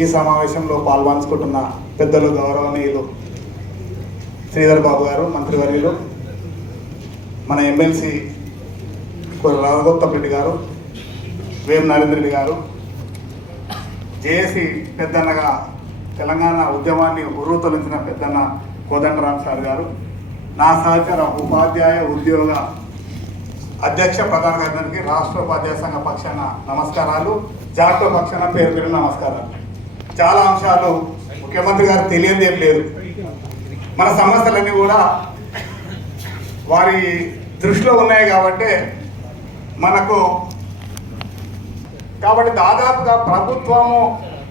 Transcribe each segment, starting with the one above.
ఈ సమావేశంలో పాల్పంచుకుంటున్న పెద్దలు గౌరవనీయులు శ్రీధర్ బాబు గారు, మంత్రివర్యులు, మన ఎమ్మెల్సీ రఘుత్తం రెడ్డి గారు, వేం నరేంద్ర రెడ్డి గారు, జేఏసీ పెద్దన్నగా తెలంగాణ ఉద్యమాన్ని ఉర్రూతొలించిన పెద్దన్న కోదండరామ్ సార్ గారు, నా సహచర ఉపాధ్యాయ ఉద్యోగ అధ్యక్ష ప్రధాన కార్యదర్శికి రాష్ట్ర ఉపాధ్యాయ సంఘ పక్షాన నమస్కారాలు, జాతీయ పక్షాన పేరు పేరు నమస్కారాలు. చాలా అంశాలు ముఖ్యమంత్రి గారు తెలియదు ఏం లేదు. మన సమస్యలన్నీ కూడా వారి దృష్టిలో ఉన్నాయి కాబట్టి దాదాపుగా ప్రభుత్వము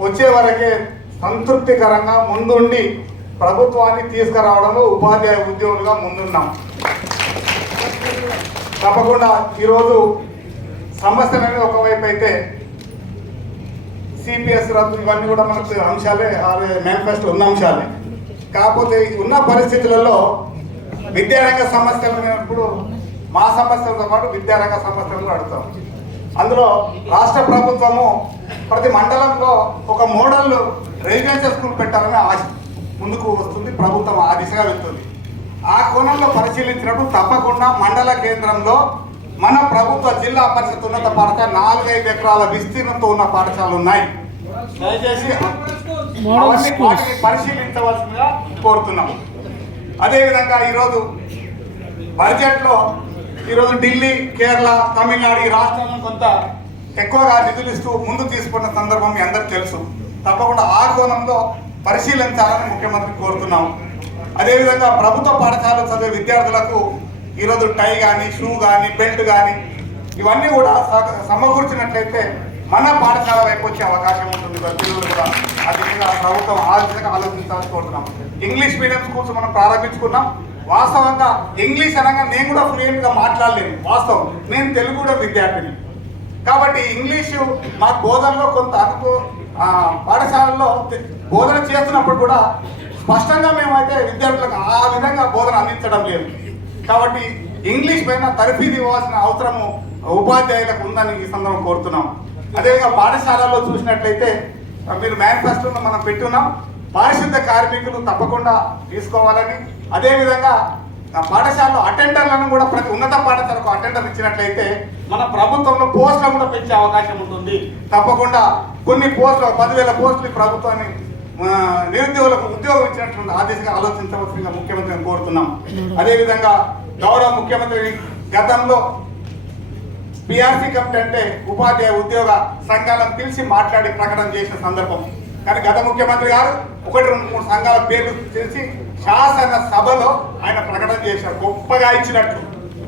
వచ్చే వరకే సంతృప్తికరంగా ముందుండి ప్రభుత్వాన్ని తీసుకురావడంలో ఉపాధ్యాయ ఉద్యోగులుగా ముందున్నాం. తప్పకుండా ఈరోజు సమస్యలు అనేది ఒకవైపు అయితే సిపిఎస్ రద్దు ఇవన్నీ కూడా మనకు అంశాలే, మేనిఫెస్టో ఉన్న అంశాలే. కాకపోతే ఉన్న పరిస్థితులలో విద్యారంగ సమస్యలు ఉన్నప్పుడు మా సమస్యలతో పాటు విద్యారంగ సమస్యలను అడుగుతాం. అందులో రాష్ట్ర ప్రభుత్వము ప్రతి మండలంలో ఒక మోడల్ రెసిడెన్షియల్ స్కూల్ పెట్టాలని ఆశ ముందుకు వస్తుంది. ప్రభుత్వం ఆ దిశగా వెళ్తుంది. ఆ కోణంలో పరిశీలించినప్పుడు తప్పకుండా మండల కేంద్రంలో మన ప్రభుత్వ జిల్లా పరిషత్ ఉన్నత పాఠశాల 4-5 ఎకరాల విస్తీర్ణంతో ఉన్న పాఠశాలలు ఉన్నాయి. దయచేసి వాటిని పరిశీలించవలసిందిగా కోరుతున్నాం. అదేవిధంగా ఈరోజు బడ్జెట్లో ఢిల్లీ, కేరళ, తమిళనాడు ఈ రాష్ట్రాలను కొంత ఎక్కువగా నిధులు ఇస్తూ ముందు తీసుకున్న సందర్భం మీ అందరికీ తెలుసు. తప్పకుండా ఆ కోణంలో పరిశీలించాలని ముఖ్యమంత్రి కోరుతున్నాం. అదేవిధంగా ప్రభుత్వ పాఠశాలలో చదివే విద్యార్థులకు ఈరోజు టై కానీ, షూ కానీ, బెల్ట్ కానీ ఇవన్నీ కూడా సమకూర్చినట్లయితే మన పాఠశాల వైపు వచ్చే అవకాశం ఉంటుంది. పిల్లలు కూడా ఆ దిశగా ప్రభుత్వం ఆ దిశగా ఆలోచించాలని కోరుతున్నాం. ఇంగ్లీష్ మీడియం స్కూల్స్ మనం ప్రారంభించుకున్నాం. వాస్తవంగా ఇంగ్లీష్ అనగా నేను కూడా ఫ్లూయెంట్గా మాట్లాడలేను. వాస్తవం, నేను తెలుగు కూడా విద్యార్థిని కాబట్టి ఇంగ్లీషు మా బోధనలో కొంత పాఠశాలల్లో బోధన చేస్తున్నప్పుడు కూడా స్పష్టంగా మేమైతే విద్యార్థులకు ఆ విధంగా బోధన అందించడం లేదు. కాబట్టి ఇంగ్లీష్ పైన తరఫీదు ఇవ్వాల్సిన అవసరము ఉపాధ్యాయులకు ఉందని ఈ సందర్భం కోరుతున్నాం. అదేవిధంగా పాఠశాలల్లో చూసినట్లయితే మీరు మేనిఫెస్టోలో మనం పెట్టున్నాం, పారిశుద్ధ కార్మికులు తప్పకుండా తీసుకోవాలని. అదేవిధంగా పాఠశాలలో అటెండర్లను కూడా ప్రతి ఉన్నత పాఠశాలకు అటెండర్ ఇచ్చినట్లయితే మన ప్రభుత్వంలో పోస్టులు కూడా పెంచే అవకాశం ఉంటుంది. తప్పకుండా కొన్ని పోస్టులు 10,000 పోస్టులు ప్రభుత్వాన్ని నిరుద్యోగులకు ఉద్యోగం ఇచ్చినటువంటి ఆ దిశగా ఆలోచించవలసిందిగా ముఖ్యమంత్రిని కోరుతున్నాం. అదేవిధంగా గౌరవ ముఖ్యమంత్రి గతంలో పిఆర్సీ కమిటీ అంటే ఉపాధ్యాయ ఉద్యోగ సంఘాలను పిలిచి మాట్లాడి ప్రకటన చేసిన సందర్భం. కానీ గత ముఖ్యమంత్రి గారు 1-2-3 సంఘాల పేర్లు తెలిసి శాసన సభలో ఆయన ప్రకటన చేశారు, గొప్పగా ఇచ్చినట్టు.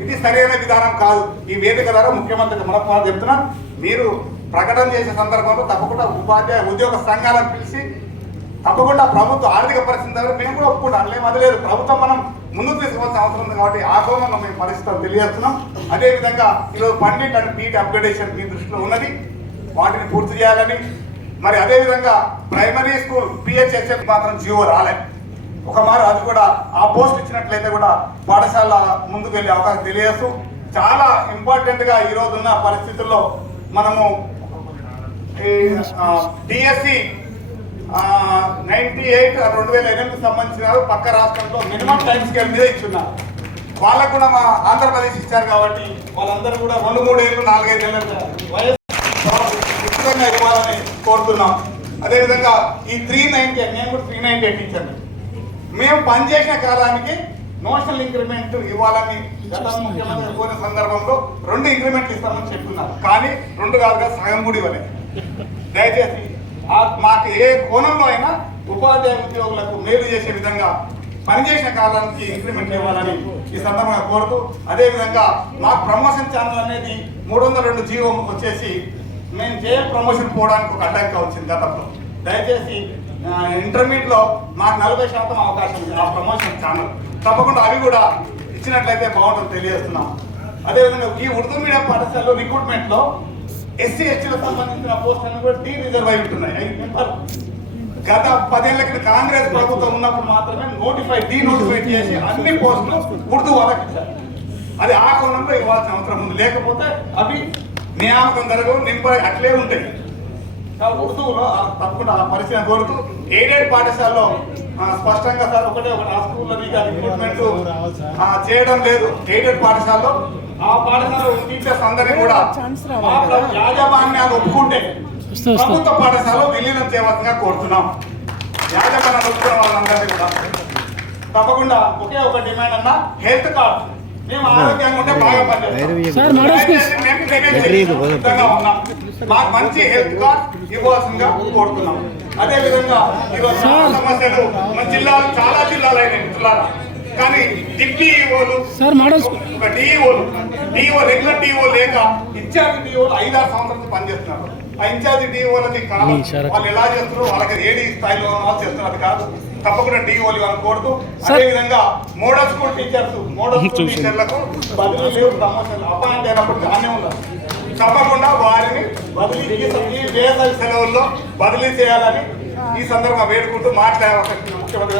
ఇది సరైన విధానం కాదు. ఈ వేదిక ద్వారా ముఖ్యమంత్రికి మరొక చెప్తున్నాం, మీరు ప్రకటన చేసే సందర్భంలో తప్పకుండా ఉపాధ్యాయ ఉద్యోగ సంఘాలను పిలిచి తప్పకుండా ప్రభుత్వ ఆర్థిక పరిస్థితి దగ్గర మేము కూడా ఒప్పుకుంటాం. అందులో అది లేదు, ప్రభుత్వం మనం ముందుకు తీసుకోవాల్సిన అవసరం ఉంది. కాబట్టి ఆ కోణంలో మేము పరిస్థితులు తెలియజేస్తున్నాం. అదేవిధంగా ఈరోజు పండిట్ అండ్ పీట్ అప్గ్రేడేషన్ మీ దృష్టిలో ఉన్నది, వాటిని పూర్తి చేయాలని. మరి అదేవిధంగా ప్రైమరీ స్కూల్ పిహెచ్ఎస్ఎఫ్ మాత్రం జీవో రాలేదు. ఒక మారు అది కూడా ఆ పోస్ట్ ఇచ్చినట్లయితే కూడా పాఠశాల ముందుకు వెళ్ళే అవకాశం తెలియజేస్తూ చాలా ఇంపార్టెంట్గా ఈరోజు ఉన్న పరిస్థితుల్లో మనము డిఎస్సి 98-2008 సంబంధించిన పక్క రాష్ట్రంలో మినిమం టైం స్కేల్ మీద ఇచ్చున్నారు. వాళ్ళకు కూడా మా ఆంధ్రప్రదేశ్ ఇచ్చారు కాబట్టి వాళ్ళందరూ కూడా 2-3 ఏళ్ళు 4-5 ఏళ్ళ వయసు ఉచితంగా ఇవ్వాలని కోరుతున్నాం. అదేవిధంగా ఈ 398 నేను కూడా 398 ఇచ్చాను. మేము పనిచేసిన కాలానికి నోషనల్ ఇంక్రిమెంట్ ఇవ్వాలని గత ముఖ్యమంత్రి కోరిన సందర్భంలో 2 ఇంక్రిమెంట్లు ఇస్తామని చెప్తున్నారు. కానీ 2 కాదుగా సగం కూడా ఇవ్వలేదు. దయచేసి మాకు ఏ కోణంలో అయినా ఉపాధ్యాయ ఉద్యోగులకు మేలు చేసే విధంగా పనిచేసిన కాలానికి ఇంక్రిమెంట్ ఇవ్వాలని ఈ సందర్భంగా కోరుతూ, అదేవిధంగా మాకు ప్రమోషన్ ఛానల్ అనేది 302 జీవో వచ్చేసి మేము ప్రమోషన్ పోవడానికి ఒక అడ్డంగా వచ్చింది గతంలో. దయచేసి ఇంటర్మీడియట్లో మాకు 40% అవకాశం ఉంది ఆ ప్రమోషన్ ఛానల్. తప్పకుండా అవి కూడా ఇచ్చినట్లయితే బాగుంటుంది తెలియజేస్తున్నాం. అదేవిధంగా ఈ ఉర్దూ మీడియం పాఠశాలలో రిక్రూట్మెంట్లో ఎస్సీ ఎస్టీలకు సంబంధించిన పోస్టులను కూడా రిజర్వ్ అయి ఉంటున్నాయి. గత 10 ఏళ్ల క్రితం కాంగ్రెస్ ప్రభుత్వం ఉన్నప్పుడు మాత్రమే డీనోటిఫై చేసి అన్ని పోస్టులు ఉర్దూ వాళ్ళకి ఇచ్చారు. అది ఆ కోణంలో ఇవ్వాల్సిన అవసరం ఉంది. లేకపోతే అవి నియామకం జరగవు, నింప అట్లే ఉంటాయి. ఉర్దూలో తప్పకుండా ఆ పరిశీలన కోరుతూ ఎయిడెడ్ పాఠశాలలో స్పష్టంగా సార్ ఒకటి ఆ స్కూల్లో మీకు రిక్రూట్మెంట్ చేయడం లేదు. ఎయిడెడ్ పాఠశాలలో ఆ పాఠశాల టీచర్స్ అందరినీ కూడా యాజమాన్యాలు ఒప్పుకుంటే ప్రభుత్వ పాఠశాలలో విలీనం చేయవలసిందిగా కోరుతున్నాం. యాజమాన్యాలు ఒప్పుకున్న వాళ్ళందరినీ కూడా తప్పకుండా ఒకే ఒక డిమాండ్ అన్న హెల్త్ కార్డ్. మేము ఆరోగ్యంగా ఉంటే బాగా పనిచేస్తాం. మాకు మంచి హెల్త్ కార్డ్ ఇవ్వాల్సిందిగా కోరుతున్నాం. అదే విధంగా ఈరోజు సమస్యలు మన జిల్లాలు చాలా జిల్లాలు అయినాయి మిత్రులారా. కానీ డిఈఓలు ఒక డిఈఓ రెగ్యులర్ డిఓ లేక ఇన్ఛార్జ్ డిఓలు 5-6 సంవత్సరాలు పనిచేస్తున్నారు. ఆ ఇన్ఛార్జ్ డిఓలని కాదు వాళ్ళు ఎలా చేస్తున్నారు, వాళ్ళకి ఏడి స్థాయిలో చేస్తున్నారు, అది కాదు. తప్పకుండా డిఓలు వాళ్ళని కోరుతూ అదేవిధంగా మోడల్ స్కూల్ టీచర్లకు బదిలీ లేవు సమస్యలు అపాయింట్ అయినప్పుడు చాలా ఉన్నారు. తప్పకుండా వారిని బదిలీ ఈ వేసవి సెలవుల్లో బదిలీ చేయాలని ఈ సందర్భంగా వేడుకుంటూ మాట్లాడే ముఖ్యమంత్రి